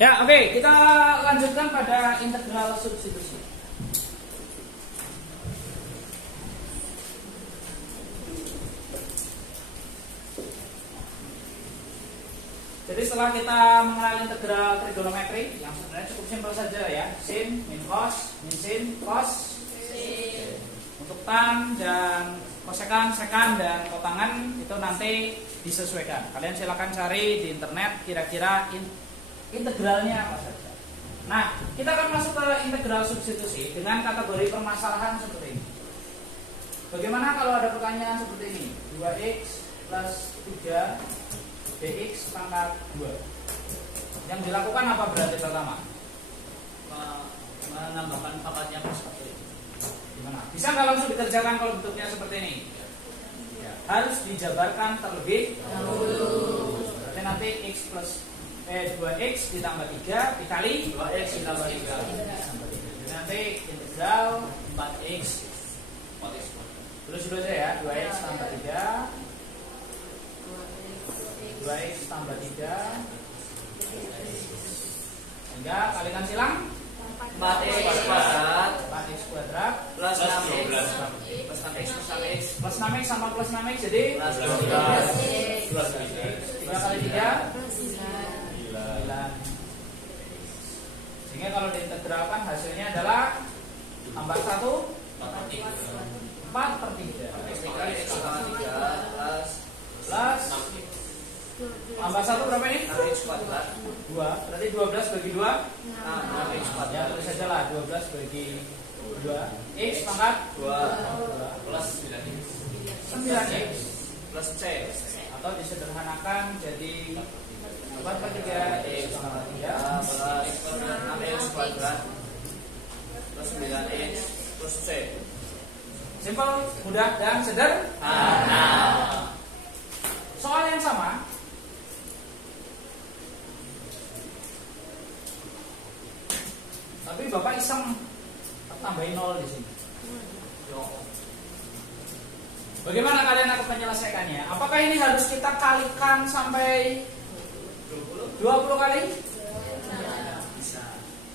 Ya, oke, kita lanjutkan pada integral substitusi. Jadi setelah kita mengenal integral trigonometri yang sebenarnya cukup simpel saja ya, sin, min cos, min sin, cos, sin. Untuk tan dan kosekan, sekan dan kotangan itu nanti disesuaikan. Kalian silakan cari di internet kira-kira integralnya apa saja. Nah, kita akan masuk ke integral substitusi dengan kategori permasalahan seperti ini. Bagaimana kalau ada pertanyaan seperti ini? 2x plus 3 dx pangkat 2. Yang dilakukan apa berarti pertama? Menambahkan pangkatnya plus 1. Gimana? Bisa nggak langsung dikerjakan kalau bentuknya seperti ini? Ya, harus dijabarkan terlebih dahulu. Berarti nanti x plus 2x ditambah 3 dikali 2x ditambah 3. Jadi nanti integral 4x. Terus dulu aja ya, 2x tambah 3 2x tambah 3 sehingga kalikan silang 4x kuadrat 4x kuadrat plus 6x plus 6x plus 6x plus 6x sama plus 6x jadi plus 12 3 kali 3 9. Sehingga kalau diintegralkan hasilnya adalah tambah 1 4/3 plus tambah 1 berapa ini? 6x kuadrat 2. Berarti 12 bagi 2 6x ya kuadrat tulis saja lah 12 bagi 2 x pangkat 2 plus 9x plus c atau disederhanakan jadi 4/3 x pangkat 3 plus 6x kuadrat plus 9x plus c. simpel, mudah dan sederhana. Soal yang sama tapi Bapak iseng tambahin 0 di sini. Bagaimana kalian akan menyelesaikannya? Apakah ini harus kita kalikan sampai 20 kali? Bisa.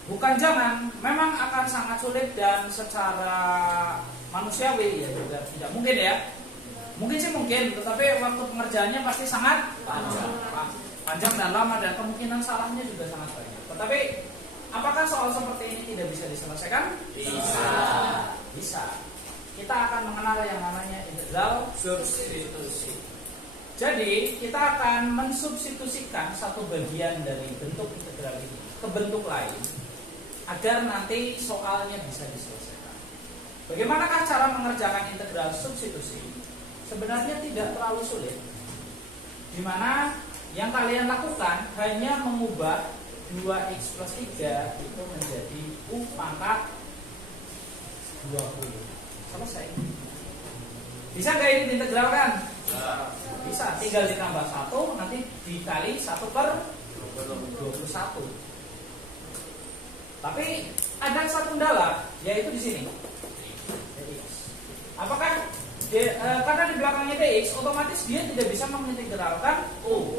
Bukan jangan, memang akan sangat sulit dan secara manusiawi ya juga tidak mungkin ya. Mungkin sih mungkin, tetapi waktu pengerjaannya pasti sangat panjang dan lama dan kemungkinan salahnya juga sangat banyak. Tetapi apakah soal seperti ini tidak bisa diselesaikan? Bisa. Kita akan mengenal yang namanya integral substitusi. Jadi kita akan mensubstitusikan satu bagian dari bentuk integral ini ke bentuk lain agar nanti soalnya bisa diselesaikan. Bagaimanakah cara mengerjakan integral substitusi? Sebenarnya tidak terlalu sulit. Di mana yang kalian lakukan hanya mengubah 2x plus 3 itu menjadi u pangkat 20. Selesai. Bisa nggak ini diintegralkan? Bisa. Tinggal ditambah 1 nanti dikali 1/21. Tapi ada satu kendala, yaitu di sini. dx. Apakah karena di belakangnya dx, otomatis dia tidak bisa mengintegralkan u.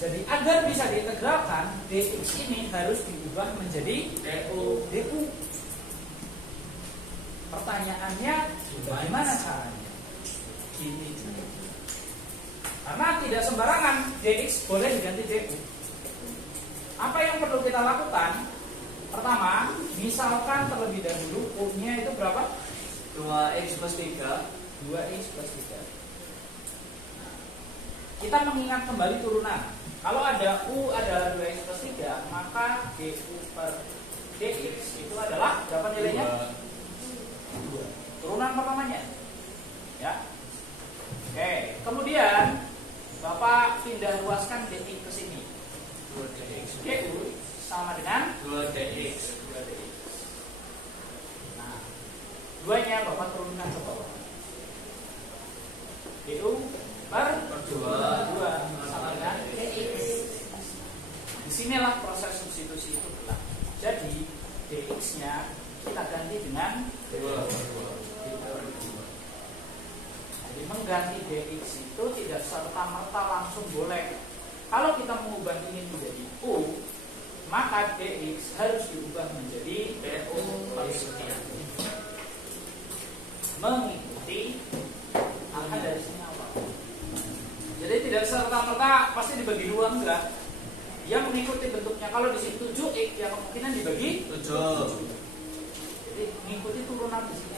Jadi agar bisa diintegralkan, dx ini harus diubah menjadi du. Pertanyaannya, bagaimana caranya? Gini. Karena tidak sembarangan dx boleh diganti du. Apa yang perlu kita lakukan? Pertama, misalkan terlebih dahulu u-nya itu berapa? 2x plus 3. 2x plus 3. Nah, kita mengingat kembali turunan. Kalau ada u adalah 2x plus 3, maka du per dx itu adalah berapa nilainya? 2. Turunan pertamanya. Ya. Oke, kemudian Bapak pindah luaskan dx ke sini. 2dx. Du sama dengan 2dx. 2dx. Nah, 2-nya Bapak turunkan ke bawah. Du per 2 sama dengan dx. Disinilah proses substitusi itu berlaku. Jadi dx-nya kita ganti dengan 2. Jadi mengganti dx itu tidak serta-merta langsung boleh. Kalau kita mengubah ini menjadi u, maka dx harus diubah menjadi DO per sekian. mengikuti angka dari sini awal. Jadi tidak serta-merta pasti dibagi dua, enggak. Dia mengikuti bentuknya. Kalau di sini 7x ya kemungkinan dibagi 7. jadi mengikuti turunan di sini.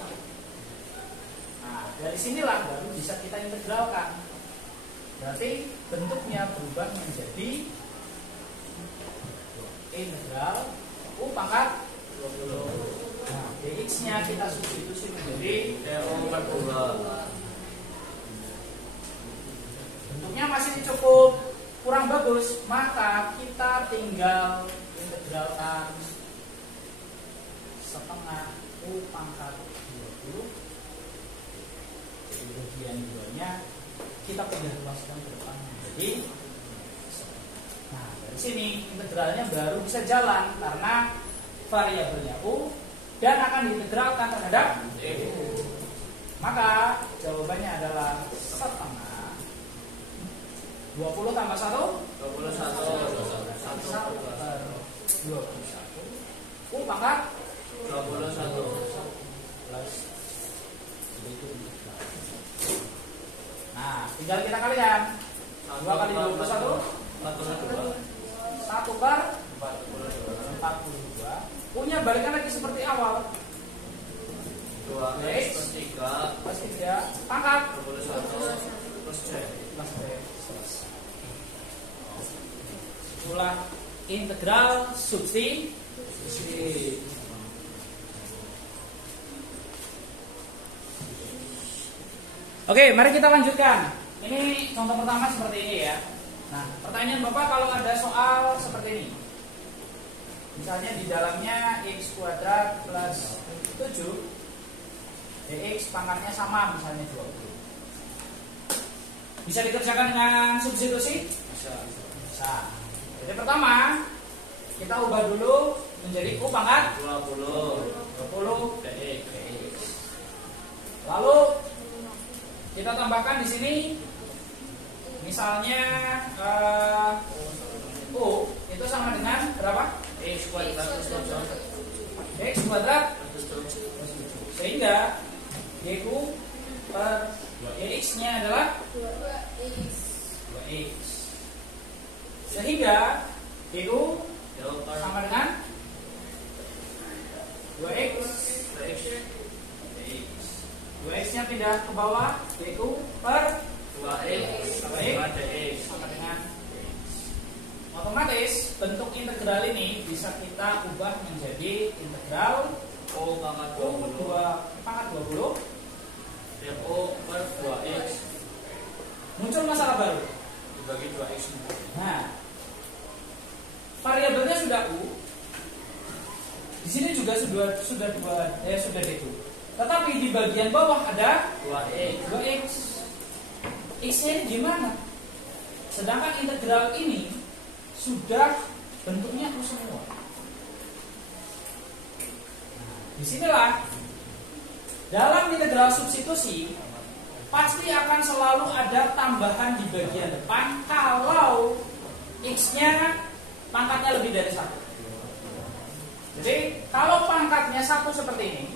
Nah, dari sinilah baru bisa kita integralkan. Berarti bentuknya berubah menjadi integral U pangkat 20. Nah, dx-nya kita substitusi menjadi DO per 2. bentuknya masih cukup kurang bagus, maka kita tinggal integralkan setengah U pangkat 20. Jadi bagian 2-nya kita pindah luaskan ke depan menjadi. Nah, dari sini integralnya baru bisa jalan karena variabelnya U dan akan diintegralkan terhadap U. Maka jawabannya adalah setengah 20 tambah 1 21 U pangkat 21. plus. Nah, tinggal kita kalikan 2 kali 21 1 per 42. U-nya balikan lagi seperti awal 2x plus 3 plus 3 pangkat 21 plus C. plus B. Itulah integral substitusi. Oke, mari kita lanjutkan. Ini contoh pertama seperti ini ya. Nah, pertanyaan Bapak kalau ada soal seperti ini. Misalnya di dalamnya x kuadrat plus 7 dx pangkatnya sama, misalnya 20. Bisa dikerjakan dengan substitusi? Bisa. Jadi pertama, kita ubah dulu menjadi U pangkat 20 dx. Lalu kita tambahkan di sini misalnya U itu sama dengan berapa? X kuadrat plus 7. X kuadrat Plus 7. sehingga dq per dx-nya adalah 2x. Sehingga dq sama dengan 2x. 2x-nya pindah ke bawah, dq per 2x sama dx. sama dengan otomatis bentuk integral ini bisa kita ubah menjadi integral O pangkat U 20 pangkat 20 DO per 2x muncul masalah baru. dibagi 2x. Nah, variabelnya sudah U, di sini juga sudah dq. Tetapi di bagian bawah ada 2x. X-nya ini gimana? Sedangkan integral ini sudah bentuknya U semua. Disinilah dalam integral substitusi pasti akan selalu ada tambahan di bagian depan kalau x-nya pangkatnya lebih dari 1. Jadi kalau pangkatnya 1 seperti ini,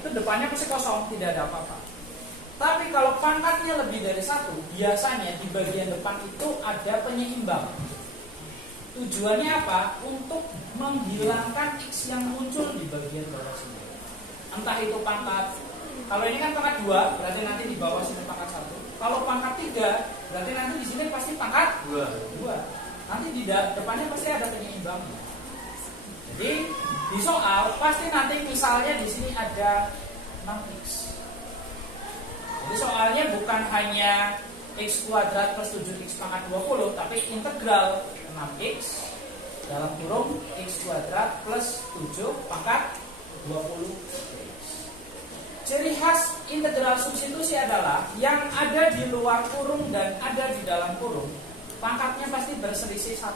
itu depannya pasti kosong, tidak ada apa-apa. Tapi kalau pangkatnya lebih dari 1, biasanya di bagian depan itu ada penyeimbang. Tujuannya apa? Untuk menghilangkan x yang muncul di bagian bawah sini. Entah itu pangkat, kalau ini kan pangkat 2, berarti nanti di bawah sini pangkat 1. Kalau pangkat 3, berarti nanti di sini pasti pangkat 2. Nanti di depannya pasti ada penyeimbangnya. Jadi di soal pasti nanti misalnya di sini ada 6x. Jadi soalnya bukan hanya x kuadrat plus 7x pangkat 20, tapi integral 6x dalam kurung x kuadrat plus 7 pangkat 20x. Ciri khas integral substitusi adalah yang ada di luar kurung dan ada di dalam kurung, pangkatnya pasti berselisih 1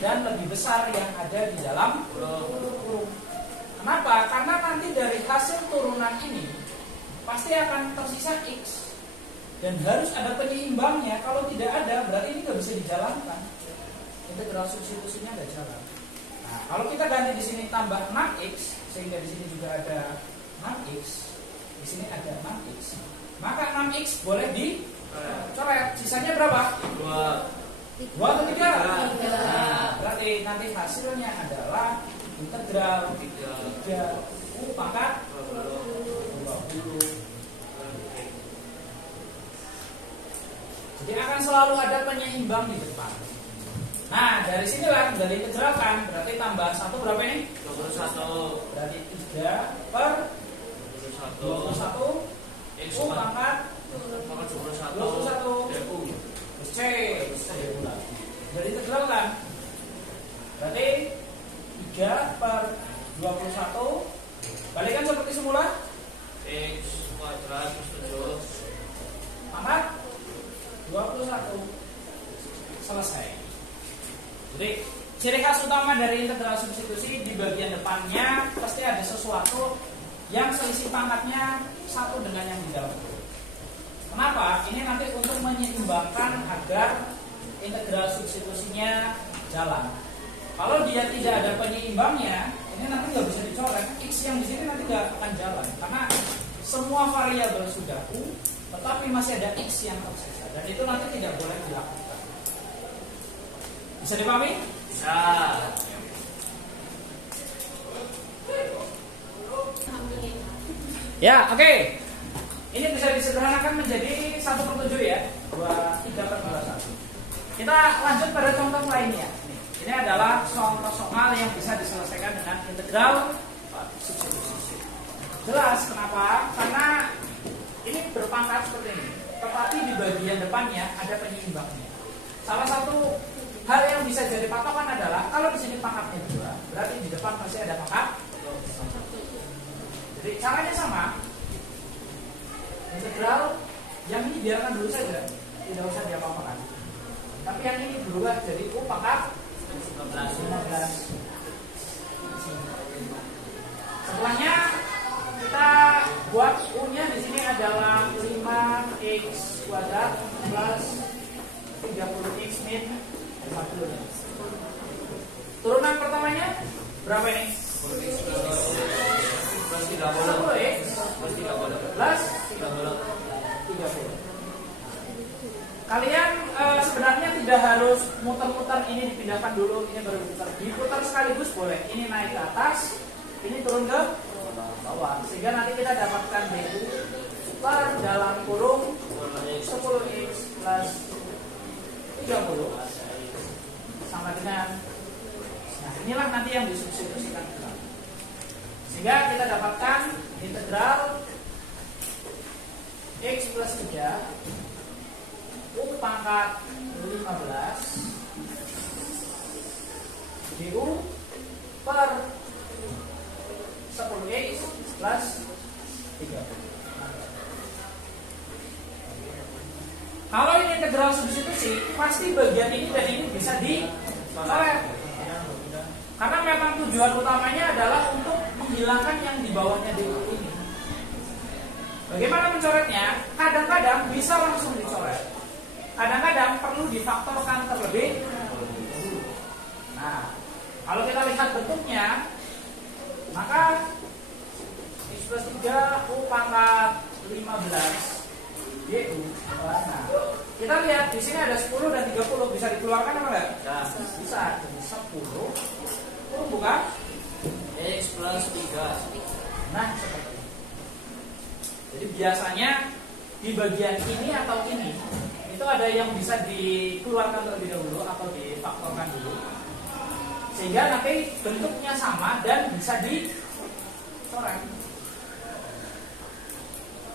dan lebih besar yang ada di dalam kurung. Kenapa? Karena nanti dari hasil turunan ini pasti akan tersisa x dan harus ada penyeimbangnya. Kalau tidak ada, berarti ini nggak bisa dijalankan. integral substitusinya nggak jalan. Nah, kalau kita ganti di sini tambah 6x, sehingga di sini juga ada 6x, di sini ada 6x, maka 6x boleh dicoret. Sisanya berapa? 2 atau 3? Nah, berarti nanti hasilnya adalah integral 3 U pangkat 20. Jadi akan selalu ada penyeimbang di depan. Nah, dari sinilah dari integralkan, berarti tambah 1 berapa ini? 21. Berarti 3 per 21 X U pangkat 21 U. C. Jadi integralkan. Berarti 3 per 21 balikan seperti semula. X kuadrat plus 7 pangkat 21. Selesai. Jadi ciri khas utama dari integral substitusi, di bagian depannya pasti ada sesuatu yang selisih pangkatnya satu dengan yang di dalam. Kenapa? Ini nanti untuk menyeimbangkan agar integral substitusinya jalan. Kalau dia tidak ada penyeimbangnya, ini nanti nggak bisa dicoret. X yang di sini nanti nggak akan jalan karena semua variabel sudah U, tetapi masih ada X yang tersisa, dan itu nanti tidak boleh dilakukan. Bisa dipahami? bisa. Ya, oke. Ini bisa disederhanakan menjadi 1/7 ya. 3 per 21. Kita lanjut pada contoh lainnya. Ini adalah contoh soal yang bisa diselesaikan dengan integral substitusi. Jelas kenapa? Karena ini berpangkat seperti ini. Tetapi di bagian depannya ada penyeimbangnya. Salah satu hal yang bisa jadi patokan adalah kalau di sini pangkatnya 2, berarti di depan masih ada pangkat 1. Jadi caranya sama. Integral yang ini biarkan dulu saja, tidak usah diapa-apakan. Tapi yang ini berubah jadi U pangkat 15. Setelahnya kita buat U-nya di sini adalah 5x kuadrat plus 30x min 40. Turunan pertamanya berapa ini? 10x plus 30. Kalian sebenarnya tidak harus muter-muter, ini dipindahkan dulu, ini baru diputar. Diputar sekaligus boleh. Ini naik ke atas, ini turun ke bawah. Sehingga nanti kita dapatkan BU per dalam kurung 10x plus 30 sama dengan, nah inilah nanti yang disubstitusikan. Sehingga kita dapatkan integral X plus 3 U pangkat 15 DU per 10x plus 30. Kalau ini integral substitusi, pasti bagian ini dan ini bisa dicoret. Karena memang tujuan utamanya adalah untuk menghilangkan yang di bawahnya DU ini. Bagaimana mencoretnya? Kadang-kadang bisa langsung dicoret. Kadang-kadang perlu difaktorkan terlebih dahulu. Nah, kalau kita lihat bentuknya, maka X plus 3 U pangkat 15 DU. Nah, kita lihat di sini ada 10 dan 30, bisa dikeluarkan apa enggak? Bisa. Jadi 10 bukan X plus 3. Nah, seperti ini. Jadi biasanya di bagian ini atau ini itu ada yang bisa dikeluarkan terlebih dahulu atau difaktorkan dulu, sehingga nanti bentuknya sama dan bisa dicoret.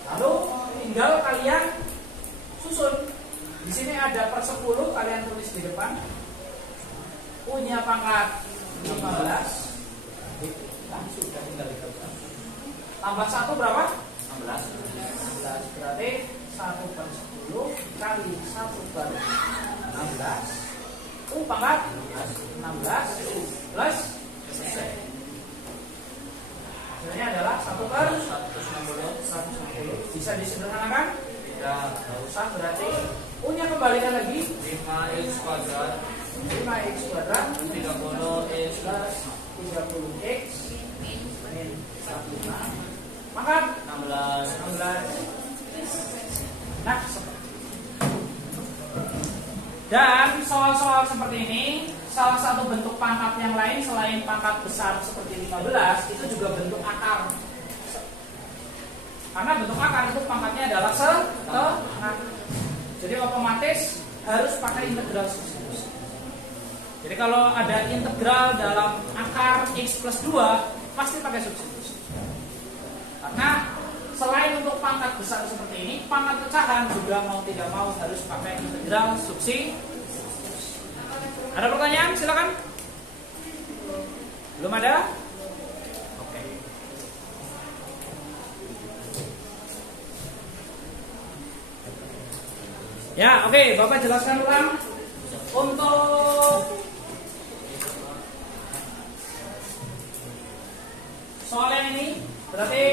Lalu tinggal kalian susun. Di sini ada per 10, kalian tulis di depan. U-nya pangkat 15. Nah, sudah tinggal ditekan. Tambah 1 berapa? 16. Berarti 1 per 10 kali 1 per 16. U pangkat 16 plus selesai. Hasilnya adalah 1 per 160. Bisa disederhanakan? Tidak. Nggak usah, berarti U-nya kembalikan lagi 5x kuadrat 5x kuadrat 30x plus 30x min 15 maka 16. Nah, dan soal-soal seperti ini salah satu bentuk pangkat yang lain selain pangkat besar seperti 15 itu juga bentuk akar. Karena bentuk akar itu pangkatnya adalah setengah. Jadi otomatis harus pakai integral substitusi. Jadi kalau ada integral dalam akar x plus 2 pasti pakai substitusi. Karena selain untuk pangkat besar seperti ini, pangkat pecahan juga mau tidak mau harus pakai integral substitusi. Ada pertanyaan? Silakan. Belum ada? Oke. Ya, oke. Bapak jelaskan ulang untuk soal yang ini. Berarti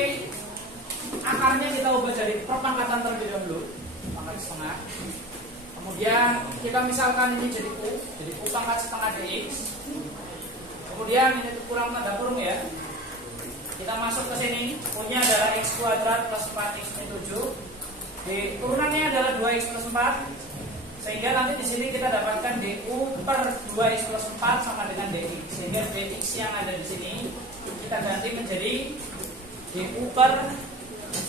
akarnya kita ubah jadi perpangkatan terlebih dahulu, pangkat setengah. Kemudian kita misalkan ini jadi U pangkat setengah dx. Kemudian ini kurang tanda kurung ya. Kita masuk ke sini, U-nya adalah x kuadrat plus 4x min 7. Turunannya adalah 2x plus 4. Sehingga nanti di sini kita dapatkan du per 2x plus 4 sama dengan dx. Sehingga dx yang ada di sini kita ganti menjadi du per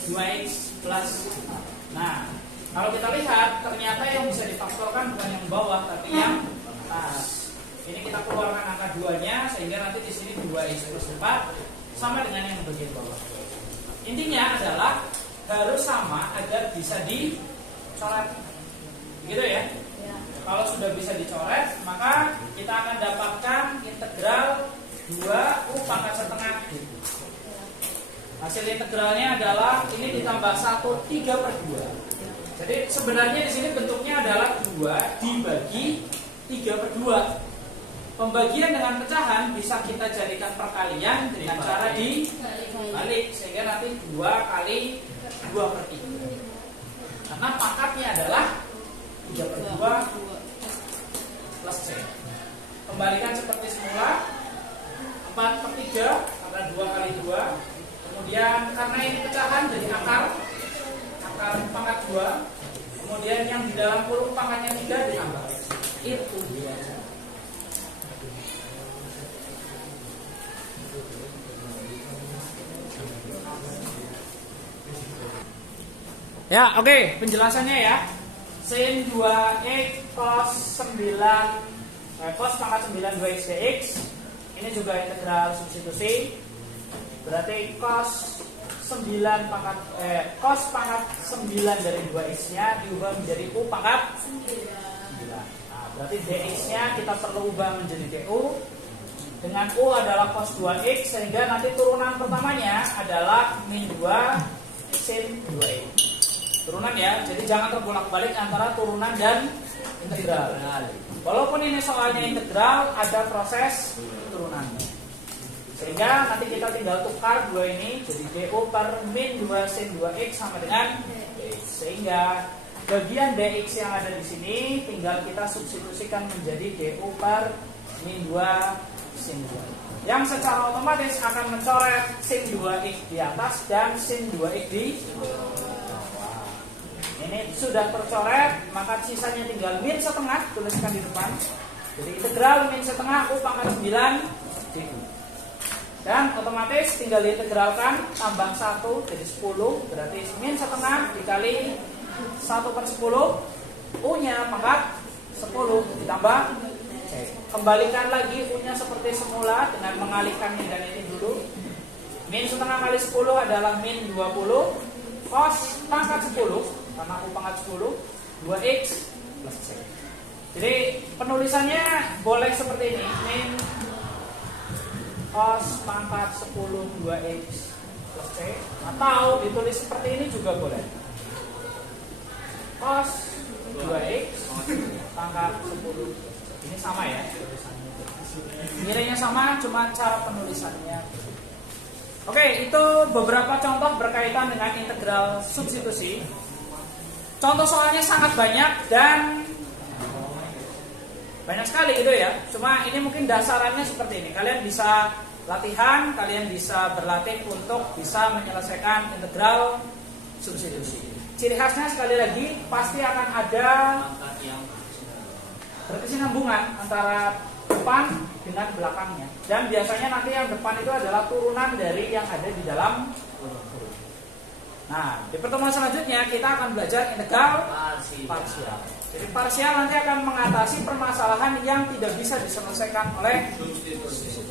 2x plus 4. Nah, kalau kita lihat ternyata yang bisa difaktorkan bukan yang bawah tapi yang atas. Ini kita keluarkan angka 2-nya sehingga nanti di sini 2x plus 4 sama dengan yang bagian bawah. Intinya adalah harus sama agar bisa dicoret. Begitu ya? Kalau sudah bisa dicoret, maka kita akan dapatkan integral 2u pangkat setengah. Hasil integralnya adalah ini ditambah 1 3/2. Jadi sebenarnya di sini bentuknya adalah 2 dibagi 3/2. Pembagian dengan pecahan bisa kita jadikan perkalian dengan cara dibalik sehingga nanti 2 kali 2/3. Karena pangkatnya adalah 3/2 plus C. Kembalikan seperti semula 4/3 karena 2 kali 2. Kemudian karena ini pecahan jadi akar pangkat 2. Kemudian yang di dalam kurung pangkatnya 3 ditambah. Itu dia. Ya, oke, penjelasannya ya. Sin 2x cos 9 cos pangkat 9 2x dx. Ini juga integral substitusi. Berarti cos 9 pangkat cos pangkat 9 dari 2x-nya diubah menjadi u pangkat 9. Nah, berarti dx-nya kita perlu ubah menjadi du. Dengan u adalah cos 2x sehingga nanti turunan pertamanya adalah min 2 sin 2x. Turunan ya, jadi jangan terbolak-balik antara turunan dan integral. Walaupun ini soalnya integral, ada proses turunannya. Sehingga nanti kita tinggal tukar 2 ini jadi du per min 2 sin 2x sama dengan dx. Sehingga bagian dx yang ada di sini tinggal kita substitusikan menjadi du per min 2 sin 2. Yang secara otomatis akan mencoret sin 2x di atas dan sin 2x di ini sudah tercoret, maka sisanya tinggal min setengah, tuliskan di depan. Jadi integral min setengah u pangkat 9 dx. Dan otomatis tinggal diintegralkan, tambah 1 jadi 10, berarti min setengah dikali 1/10, u-nya pangkat 10 ditambah c. Kembalikan lagi u-nya seperti semula dengan mengalihkannya dan ini dulu. Min setengah kali 10 adalah min 20, cos pangkat 10 karena u pangkat 10 2x plus c. Jadi penulisannya boleh seperti ini, min cos pangkat 10 2x plus c, atau ditulis seperti ini juga boleh, cos 2x pangkat 10. Ini sama ya, nilainya sama, cuma cara penulisannya. Oke, itu beberapa contoh berkaitan dengan integral substitusi. Contoh soalnya sangat banyak dan Banyak sekali gitu ya. Cuma ini mungkin dasarannya seperti ini. Kalian bisa latihan, kalian bisa berlatih untuk bisa menyelesaikan integral substitusi. Ciri khasnya sekali lagi pasti akan ada Angka yang berkesinambungan antara depan dengan belakangnya. Dan biasanya nanti yang depan itu adalah turunan dari yang ada di dalam huruf. Nah, di pertemuan selanjutnya kita akan belajar integral parsial. Jadi parsial nanti akan mengatasi permasalahan yang tidak bisa diselesaikan oleh substitusi.